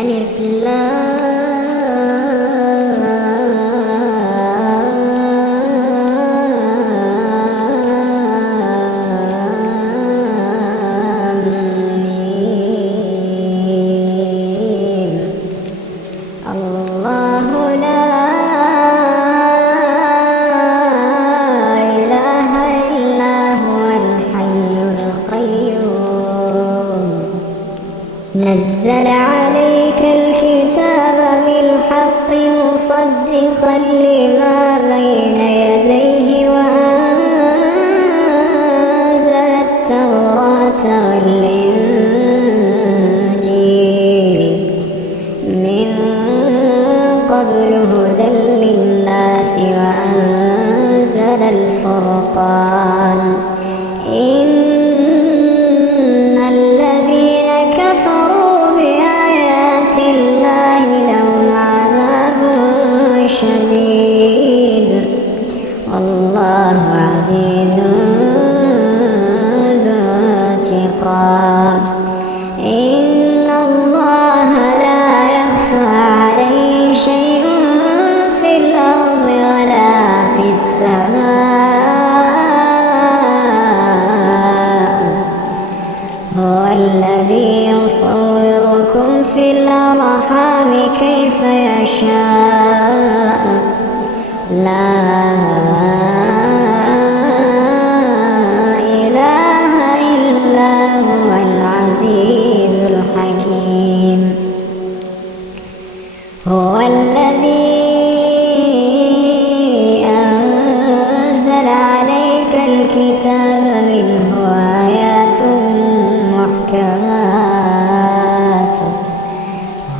ألف لام ميم. الله لا إله إلا هو الحي القيوم نزل عليك الكتاب بالحق مصدقا لما بين يديه وأنزل التوراة والإنجيل من قبل هدى للناس وأنزل الفرقان إن الذين كفروا بآيات الله لهم عذاب شديد والله عزيز ذو انتقام إن الله لا يخفى عليه شيء في الأرض ولا في السماء هو الذي يصوركم في الأرحام كيف يشاء لا إله إلا هو العزيز الحكيم هو الذي أنزل عليك الكتاب منه آيات محكمات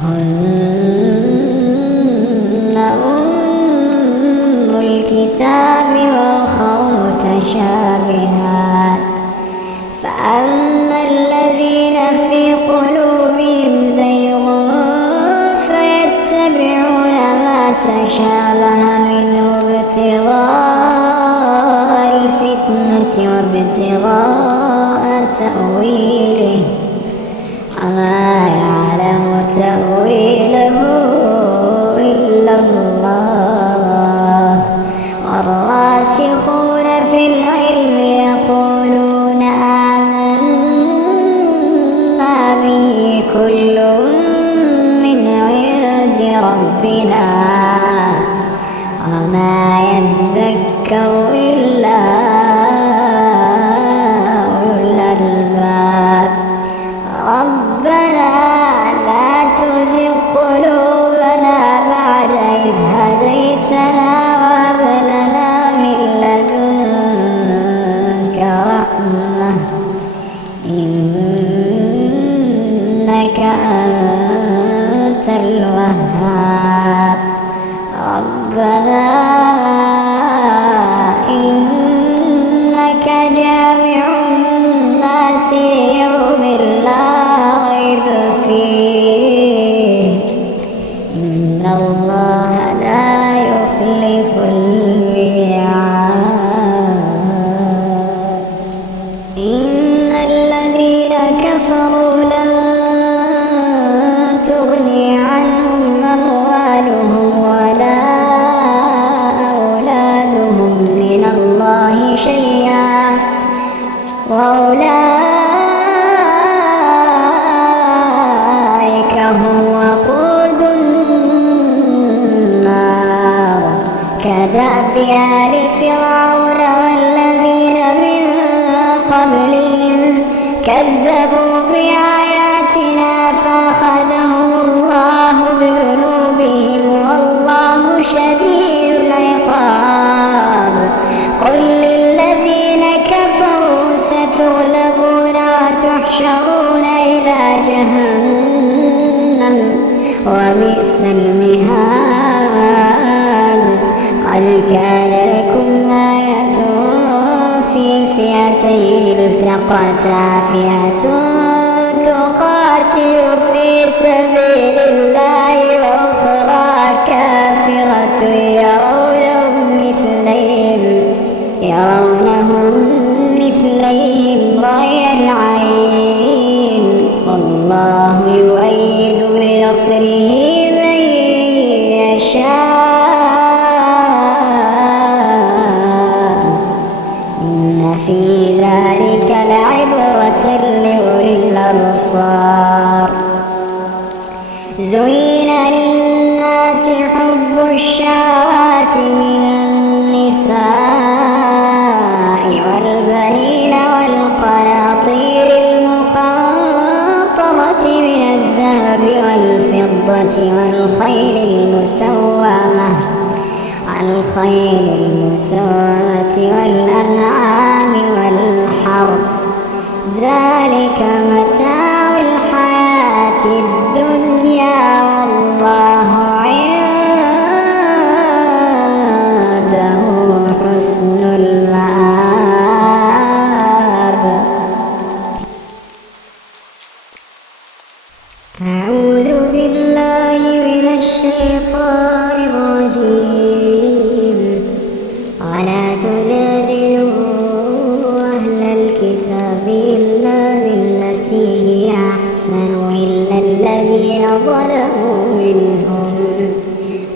هن أم الكتاب وأخر متشابهات فأما الذين في قلوبهم زيغ فيتبعون ما تشابه منه ابتغاء الفتنة وابتغاء تأويله وما يعلم تأويله إلا الله والراسخون في العلم يقولون آمنا به كل من عند ربنا وما يذكر إلا أولو الألباب ربنا لا تزغ قلوبنا بعد إذ هديتنا وهب لنا من لدنك رحمة إنك أنت الوهاب ربنا إنك جامع الناس ليوم لا ريب فيه إن الله لا يخلف الميعاد إن الذين كفروا لن تغني عنهم أموالهم ولا أولادهم من الله شيئا وأولئك هم وقود النار كدأب آل فرعون والذين من قبلهم كذبوا بآياتنا فأخذهم الله بذنوبهم والله شديد العقاب قل للذين كفروا ستغلبون وتحشرون إلى جهنم وبئس المهاد قد كان لكم آية في فئتين التقتا فئة تقاتل في سبيل الله وأخرى كافرة يرونهم مثليهم رأي العين والله يؤيد بنصره ويسره من يشاء إن في ذلك لعبرة لأولي الأبصار. زين للناس حب الشهوات من النساء والبنين والقناطير المقنطرة من الذهب والفضة والخيل المسومة والأنعام والحرث، ذلك متاع الحياة الدنيا والله عنده حسن المآب. أعوذ بالله من الشيطان الرجيم. ولا تجادلوا أهل الكتاب إلا بالتي هي أحسن إلا الذين ظلموا منهم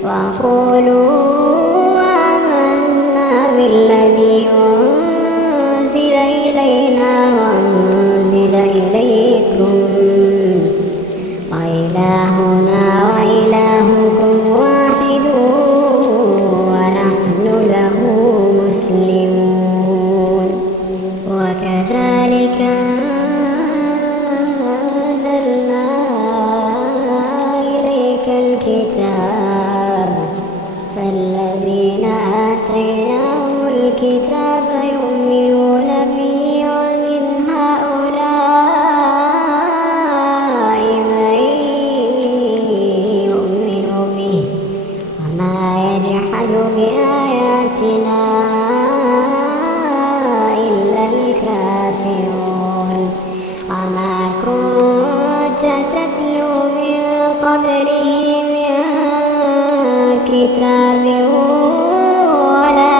وقولوا آمنا بالذي أنزل إلينا وأنزل إليكم وإلهنا وإلهكم واحد ونحن له مسلمون. وكذلك أنزلنا إليك الكتاب فالذين آتيناهم الكتاب يؤمنون به ومن هؤلاء من يؤمن به وما يجحد بآياتنا إلا الكافرون. وما كنت تتلو من قبله من كتاب ولا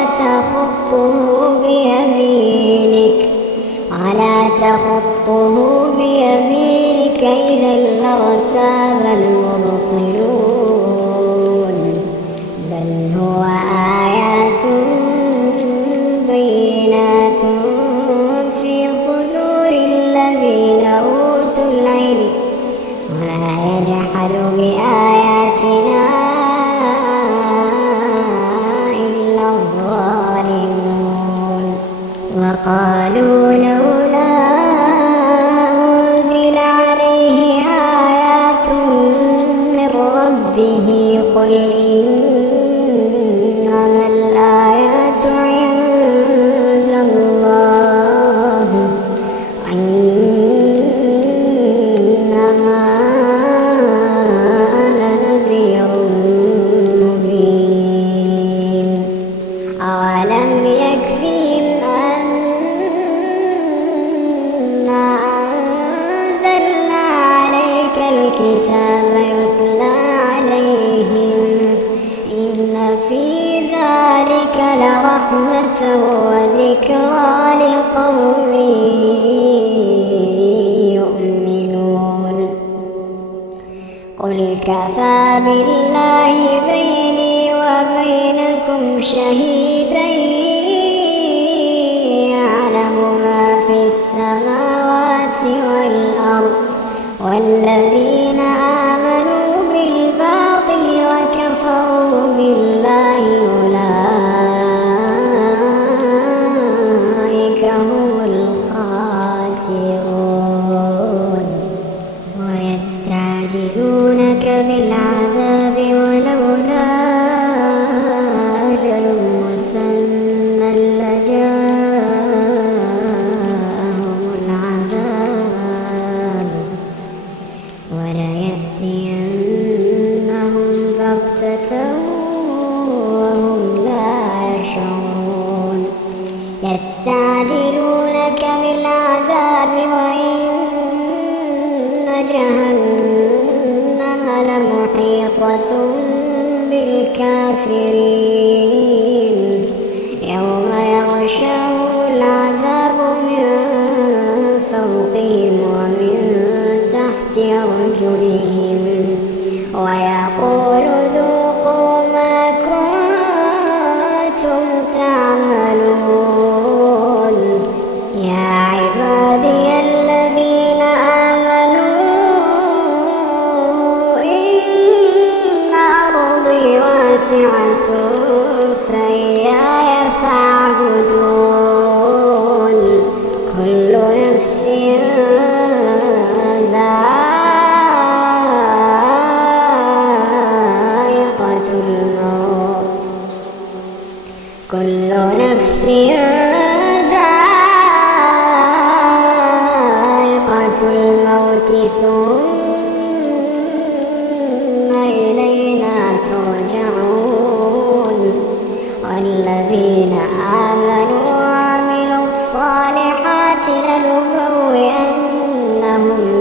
تخطه بيمينك إذا لارتاب المبطلون. بل هو آيات بينات في صدور الذين أوتوا العلم ولا يجحد بآياتنا إلا الظالمون. وقالوا لولا أنزل عليه آيات من ربه قل إنما الآيات عند الله إنما أنا نذير مبين. أولم يكفهم أنا أنزلنا عليك الكتاب يتلى عليهم إن في ذلك لرحمة وذكرى لقوم يؤمنون. قل كفى بالله بيني وبينكم شهيدا يعلم ما في السماوات والأرض والذين آمنوا بالباطل وكفروا بالله أولئك هم الخاسرون. ويستعجلونك بالعذاب ولولا أجل مسمى لجاءهم العذاب وليأتينهم بغتة وهم لا يشعرون. يستعجلونك بالعذاب وإن جهنم لمحيطة بالكافرين يوم يغشاهم العذاب من فوقهم ومن تحت أرجلهم خاشعة فإياي فاعبدون كل نفس ذائقة الموت كل نفس ذائقة الموت ثم إلينا ترجعون والذين آمنوا وعملوا الصالحات لنبوئنهم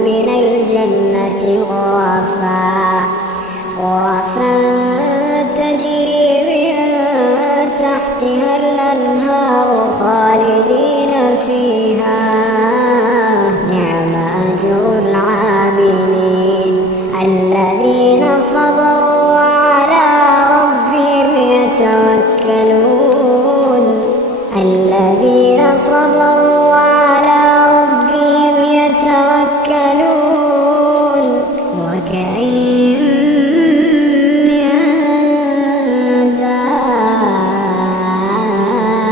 من الجنة غرفا تجري من تحتها الأنهار خالدين فيها نعم أجر العاملين الذين صبروا وعلى ربهم يتوكلون الذين صبروا وعلى ربهم يتوكلون وكأين من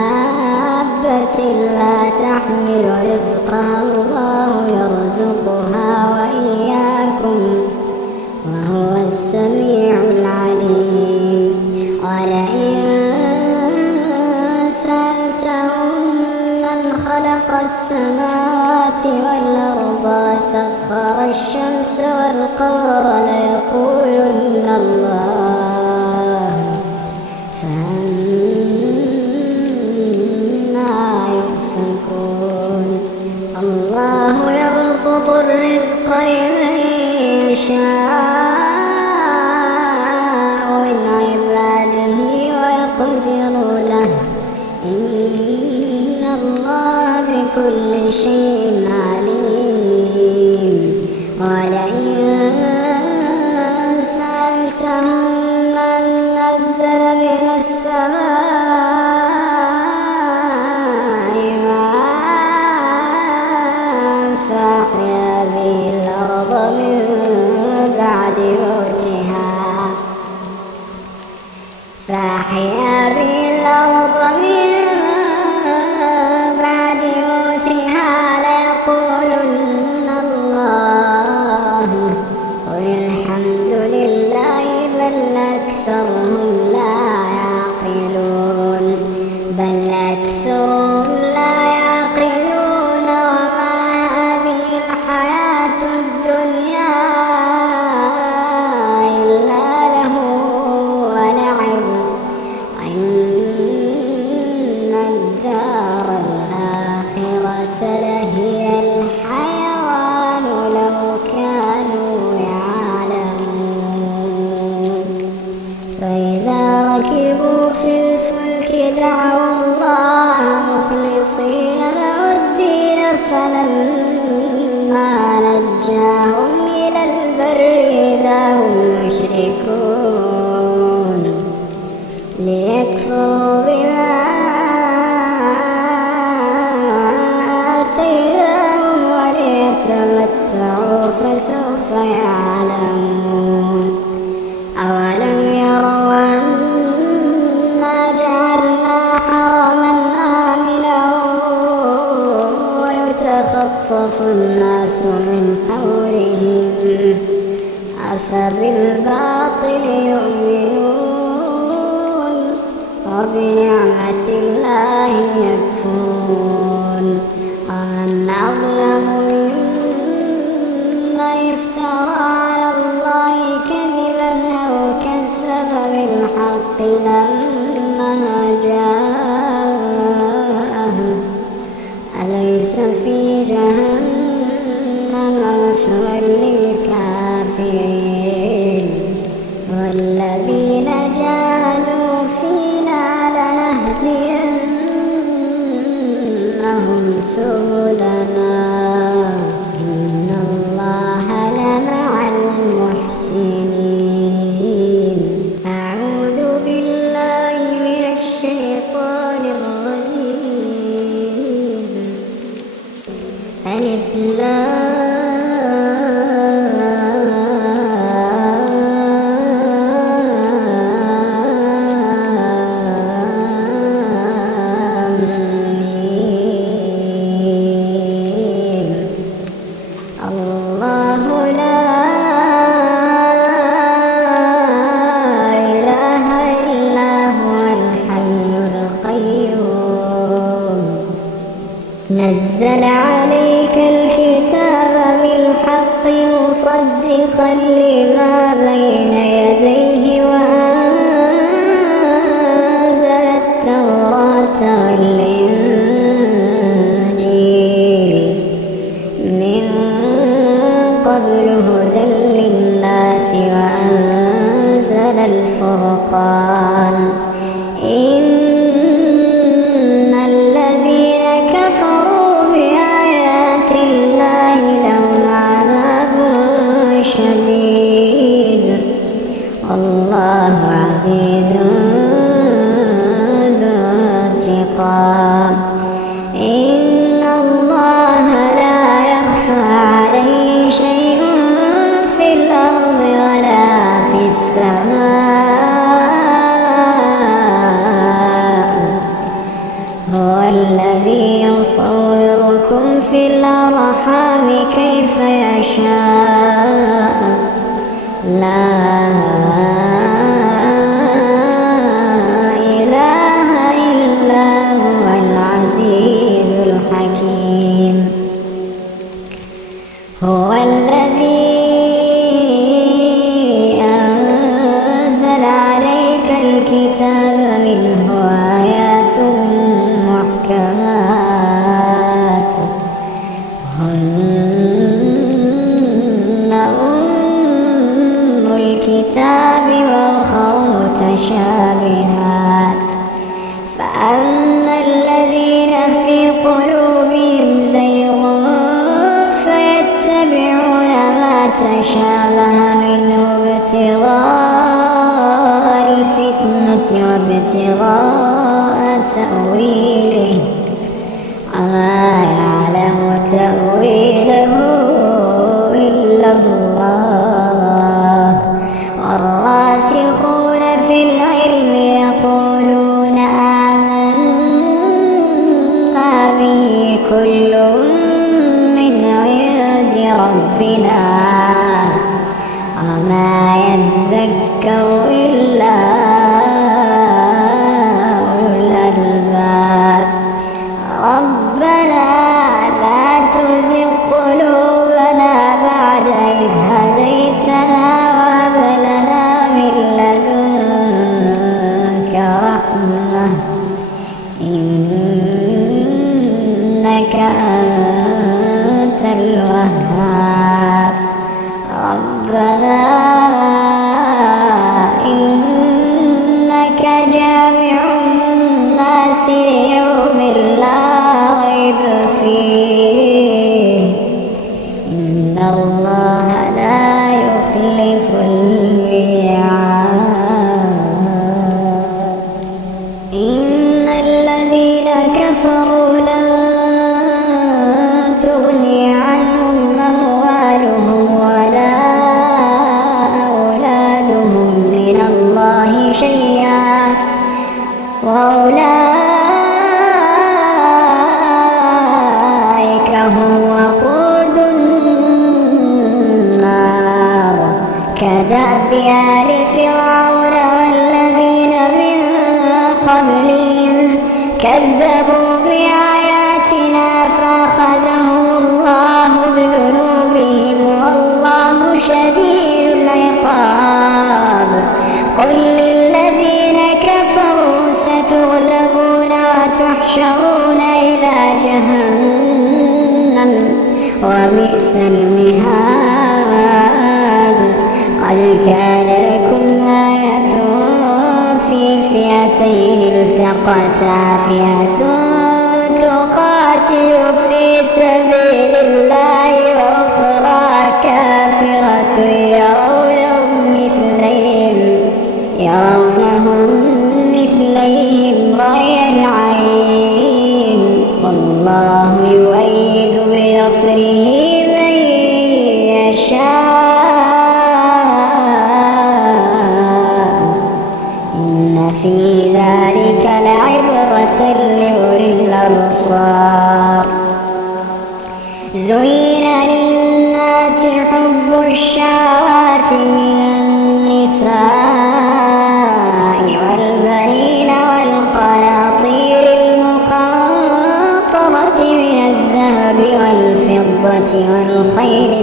دابة لا تحمل رزقها الله يرزقها وإياكم وهو السميع العليم ولئن سألتهم من خلق السماوات والأرض وسخر الشمس والقمر ليقولن الله فأنا يؤفكون الله يبسط الرزق لمن يشاء من عباده ويقدر له إن الله بكل شيء عليم ولئن سألتهم من نزل من السماء ماء فأحيا به الأرض من بعد موتها ليقولن الله قل الحمد لله بل أكثرهم لا يعقلون وما هذه الحياة الدنيا إلا له ولعب وإن الدار الآخرة لهي الحيوان لو كانوا يعلمون فإذا ركبوا في الفلك دعوا الله مخلصين له الدين فلما نجاهم إلى البر إذا هم يشركون ليكفروا بما آتيناهم وليتمتعوا فسوف يعلمون أولم يروا أنا جعلنا حرما آمنا ويتخطف الناس من حولهم أفبالباطل يؤمنون وبنعمة الله يكفرون ومن أظلم ممن افترى على الله كذبا أو كذب بالحق لما جاءه أليس في جهنم مثوى للكافرين والذين جاهدوا فينا لنهدينهم سبلنا إن الله لمع المحسنين أعوذ بالله من الشيطان الرجيم ألف لام الفرقان إن الذين كفروا بآيات الله لهم عذاب شديد والله عزيز ذو انتقام إن الله لا يخفى عليه شيء في الأرض ولا في السماء هو الذي يصوركم في الأرحام كيف يشاء لا إله إلا هو العزيز الحكيم هو الذي أنزل عليك الكتاب منه آيات محكمات هن أم الكتاب وأخر متشابهات فأما الذين في قلوبهم زيغ فيتبعون ما تشابه منه ابتغاء الفتنة وابتغاء تأويله وما يعلم تأويله إلا الله والراسخون في العلم يقولون آمنا به كل من عند ربنا وما يذكر إلا أولو الألباب ربنا لا تزغ قلوبنا بعد إذ هديتنا وهب لنا من لدنك رحمة إنك أنت الوهاب ربنا إنك جامع الناس ليوم لا ريب فيه إن الله لا يخلف الميعاد إن الذين كفروا لن تغني عنهم أموالهم ولا أولادهم من الله شيئا وأولئك هم وقود النار كدأب آل فرعون والذين من قبلهم كذبوا بآياتنا فأخذهم الله بذنوبهم والله شديد العقاب قل للذين كفروا ستغلبون وتحشرون إلى جهنم وبئس المهاد قد كان لكم آية في فئتين التقتا فئة تقاتل في سبيل الله وأخرى كافرة يرونهم مثليهم رأي العين والله يؤيد بنصره من يشاء إن في ذلك لعبرة لأولي الأبصار زين للناس حب الشهوات من النساء والبنين والقناطير المقنطرة من الذهب والفضة والخيل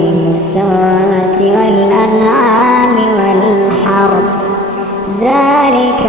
المسومة والأنعام والحرث ذلك